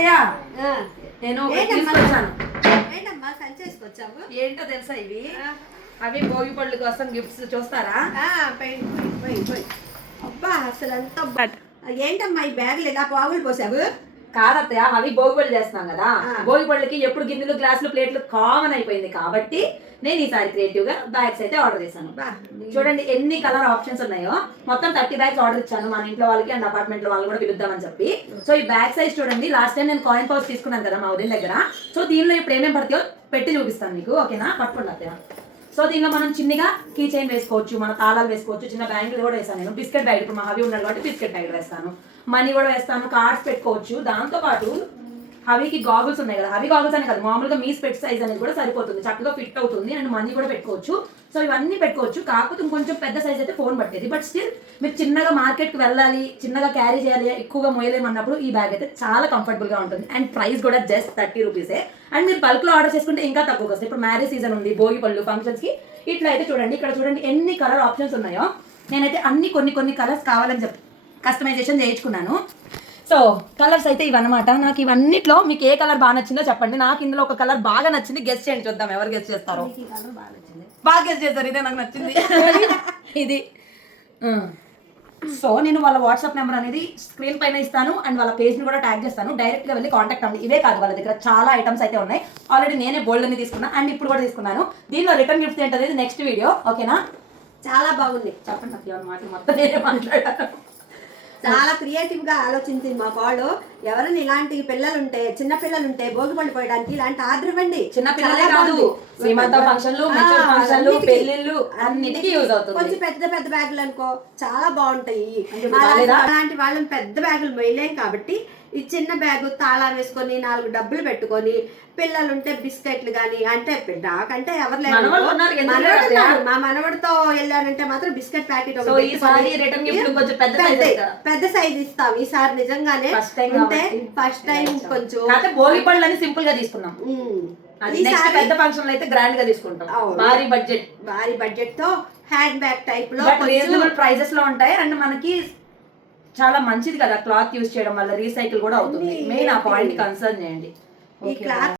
అత్తయ్య నేను ఏంటమ్మా సంచేసుకొచ్చావు? ఏంటో తెలుసా ఇవి? అవి భోగి పళ్ళు కోసం గిఫ్ట్స్ చూస్తారా? అబ్బా అసలు అంత ఏంటమ్మా ఈ బ్యాగులు ఇలా పావులు పోసావు? కాదత్తయ్య, అవి భోగి పళ్ళు చేస్తున్నాం కదా. భోగి పళ్ళకి ఎప్పుడు గిన్నెలు గ్లాసులు ప్లేట్లు కామన్ అయిపోయింది కాబట్టి నేను ఈసారి క్రియేటివ్ గా బ్యాగ్స్ అయితే ఆర్డర్ చేశాను. చూడండి ఎన్ని కలర్ ఆప్షన్స్ ఉన్నాయో. మొత్తం 30 బ్యాగ్స్ ఆర్డర్ ఇచ్చాను మన ఇంట్లో వాళ్ళకి అండ్ అపార్ట్మెంట్ లో వాళ్ళు కూడా పిలుద్దామని చెప్పి. సో ఈ బ్యాగ్ సైజ్ చూడండి. లాస్ట్ టైం నేను కాయిన్ పౌచ్ తీసుకున్నాను కదా మా ఉదయం దగ్గర. సో దీనిలో ఇప్పుడు ఏమేమి పడతాయో పెట్టి చూపిస్తాను మీకు, ఓకేనా? పట్టుకోండి అత్తయ్య. సో దీనిలో మనం చిన్నగా కీ చైన్ వేసుకోవచ్చు, మన తాళాలు వేసుకోవచ్చు, చిన్న బ్యాంకులు కూడా వేసాను నేను. బిస్కెట్ బ్యాగ్, ఇప్పుడు మా హవి ఉన్నాడు కాబట్టి బిస్కెట్ బ్యాగ్ వేస్తాను. మనీ కూడా వేస్తాను, కార్డ్స్ పెట్టుకోవచ్చు. దాంతోపాటు హవికి గాగుల్స్ ఉన్నాయి కదా, హవి గాగుల్స్ అనే కదా, మామూలుగా మీ స్పెట్ సైజ్ అనేది కూడా సరిపోతుంది, చక్కగా ఫిట్ అవుతుంది. అండ్ మనీ కూడా పెట్టుకోవచ్చు. సో ఇవన్నీ పెట్టుకోవచ్చు. కాకపోతే ఇంకొంచెం పెద్ద సైజ్ అయితే ఫోన్ పట్టేది. బట్ స్టిల్ మీరు చిన్నగా మార్కెట్కి వెళ్ళాలి, చిన్నగా క్యారీ చేయాలి, ఎక్కువగా మోయలేమన్నప్పుడు ఈ బ్యాగ్ అయితే చాలా కంఫర్టబుల్గా ఉంటుంది. అండ్ ప్రైస్ కూడా జస్ట్ 30 రూపీసే. అండ్ మీరు బల్క్లో ఆర్డర్ చేసుకుంటే ఇంకా తక్కువగా వస్తాయి. ఇప్పుడు మ్యారేజ్ సీజన్ ఉంది, భోగి పళ్ళు ఫంక్షన్స్కి ఇట్లా అయితే చూడండి. ఇక్కడ చూడండి ఎన్ని కలర్ ఆప్షన్స్ ఉన్నాయో. నేనైతే అన్ని కొన్ని కలర్స్ కావాలని చెప్పి కస్టమైజేషన్ చేయించుకున్నాను. సో కలర్స్ అయితే ఇవన్నమాట. నాకు ఇవన్నిట్లో మీకు ఏ కలర్ బాగా నచ్చిందో చెప్పండి. నాకు ఇందులో ఒక కలర్ బాగా నచ్చింది, గెస్ట్ చేయండి, చూద్దాం ఎవరు గెస్ట్ చేస్తారో. బాగా గెస్ట్ చేస్తారు, ఇదే నాకు నచ్చింది. ఇది సో నేను వాళ్ళ వాట్సాప్ నెంబర్ అనేది స్క్రీన్ పైన ఇస్తాను అండ్ వాళ్ళ పేజ్ని కూడా ట్యాగ్ చేస్తాను. డైరెక్ట్గా వెళ్ళి కాంటాక్ట్ అవ్వండి. ఇవే కాదు, వాళ్ళ దగ్గర చాలా ఐటమ్స్ అయితే ఉన్నాయి. ఆల్రెడీ నేనే బోల్డ్ అని తీసుకున్నాను అండ్ ఇప్పుడు కూడా తీసుకున్నాను. దీనిలో రిటర్న్ గిఫ్ట్ ఏంటనేది నెక్స్ట్ వీడియో, ఓకేనా? చాలా బాగుంది. చెప్పండి నాకు ఏమైనా మాటలు మొత్తం నేనే మాట్లాడాను. చాలా క్రియేటివ్ గా ఆలోచించింది మా వాళ్ళు. ఎవరైనా ఇలాంటి పిల్లలుంటే, చిన్న పిల్లలుంటే భోగి పళ్ళు పోయడానికి ఇలాంటి ఆర్డర్ ఇవ్వండి. చిన్న పిల్లలే కాదు, శ్రీమంత ఫంక్షన్లు, మెచ్యూర్ ఫంక్షన్లు, పెళ్లిళ్ళు అన్నిటికీ యూజ్ అవుతుంది. కొంచెం పెద్ద బ్యాగులు అనుకో చాలా బాగుంటాయి. అలాంటి వాళ్ళని పెద్ద బ్యాగులు మొయ్యలేం కాబట్టి ఈ చిన్న బ్యాగు తాళాలు వేసుకొని 4 డబ్బులు పెట్టుకొని పిల్లలుంటే బిస్కెట్లు గానీ, అంటే నాకంటే ఎవరు లేదు, మా మనవడితో వెళ్ళానంటే మాత్రం బిస్కెట్ ప్యాకెట్ పెద్ద సైజ్ ఇస్తాం ఈసారి. నిజంగానే ఉంటే ఫస్ట్ టైం కొంచెం భోగి పళ్ళు అని సింపుల్ గా తీసుకున్నాం. పెద్ద ఫంక్షన్ అయితే గ్రాండ్ గా తీసుకుంటాం. భారీ బడ్జెట్ తో హ్యాండ్ బ్యాగ్ టైప్ లో రీజనబుల్ ప్రైజెస్ లో ఉంటాయి. అండ్ మనకి చాలా మంచిది కదా క్లాత్ యూజ్ చేయడం వల్ల, రీసైకిల్ కూడా అవుతుంది. మెయిన్ ఆ పాయింట్ కన్సర్న్ చేయండి. ఈ క్లాత్